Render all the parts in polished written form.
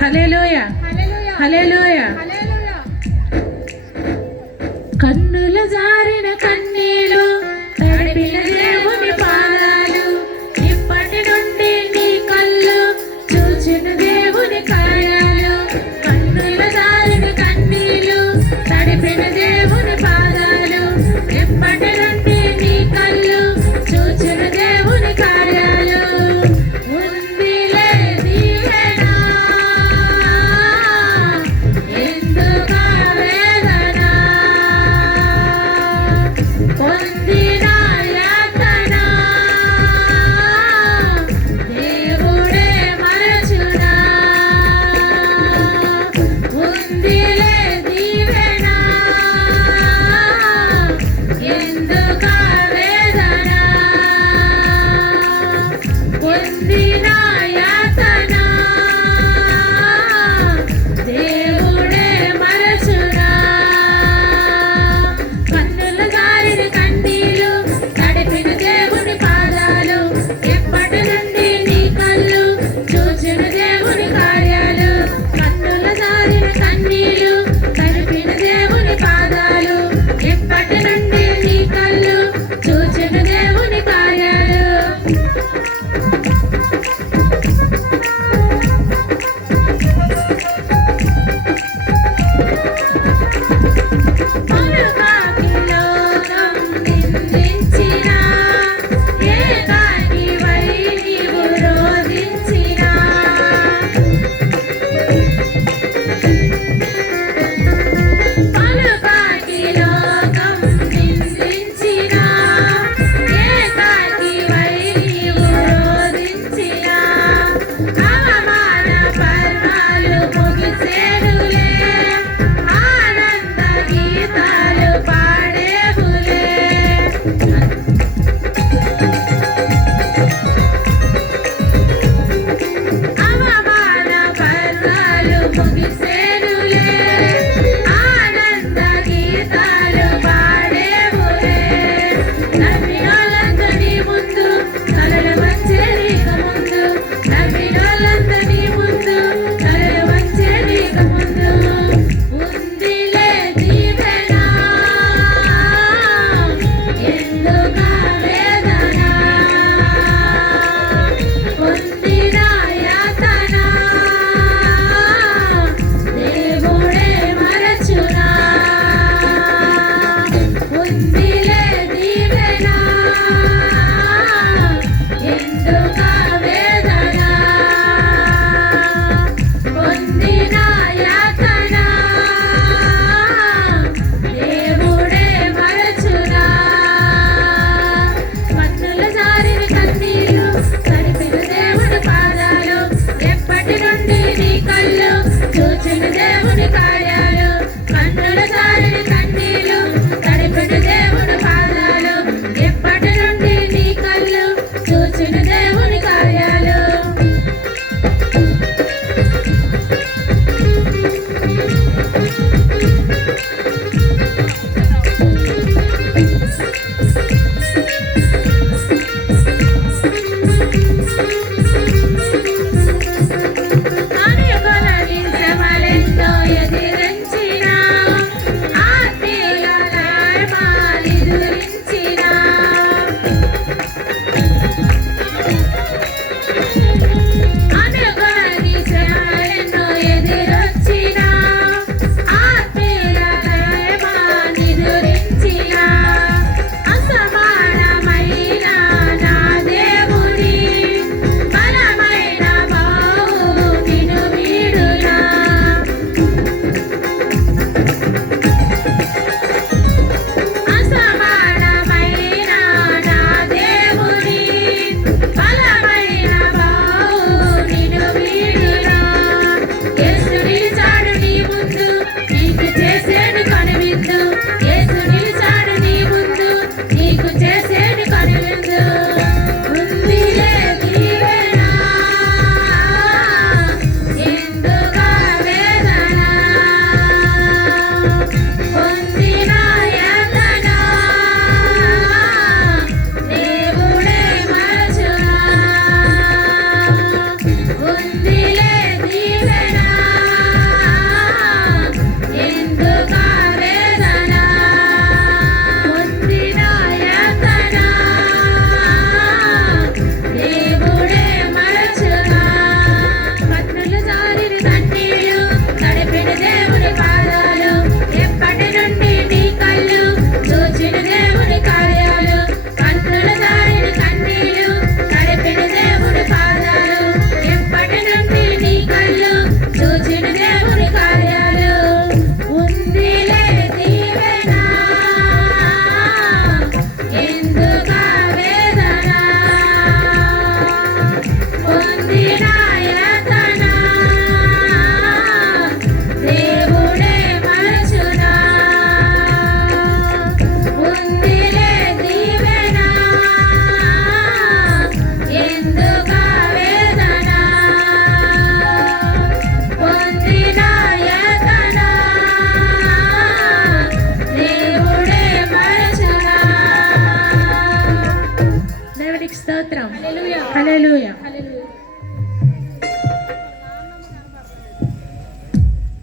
హల్లెలూయా హల్లెలూయా. కన్నుల జారిన కన్నీలు తడిపిన దేవుని పాదాలు, ఇప్పటి నుండి నీ కళ్ళు చూచిన దేవుని కార్యాలు. కన్నుల జారిన కన్నీలు తడిపిన దేవుని పాదాలు, ఇప్పటి నుండి నీ కళ్ళు చూచిన దేవుని కార్యాలు. ఉందిలే దీవెన, ఎందుకా వేదన,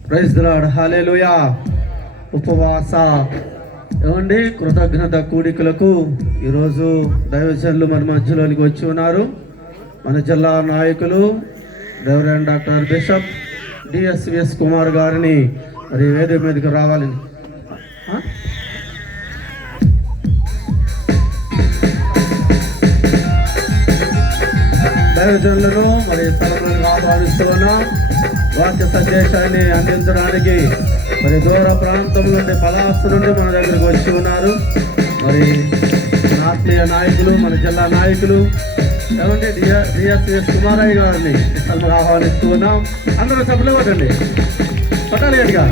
ప్రైజ్ ది లార్డ్, హల్లెలూయా. ఉపవాస ఏమండి కృతజ్ఞత కూడికలకు ఈరోజు దైవజనులు మన మధ్యలోనికి వచ్చి ఉన్నారు. మన జిల్లా నాయకులు రెవరెండ్ డాక్టర్ బిషప్ డిఎస్విఎస్ కుమార్ గారిని మరి వేదిక మీదకి రావాలని దైవజనులను మరి స్థలంలో ఆహ్వానిస్తున్నాం. వాక్య సందేశాన్ని అందించడానికి మరి దూర ప్రాంతం నుండి పలాస నుండి మన దగ్గరకు వచ్చి ఉన్నారు. మరి ఆత్మీయ నాయకులు, మన జిల్లా నాయకులు ఏమంటే డిఎస్విఎస్ కుమారయ్య గారిని స్థలంలో ఆహ్వానిస్తూ ఉన్నాం. అందరూ సభలో పట్టండి, పట్టాలి గట్టిగా.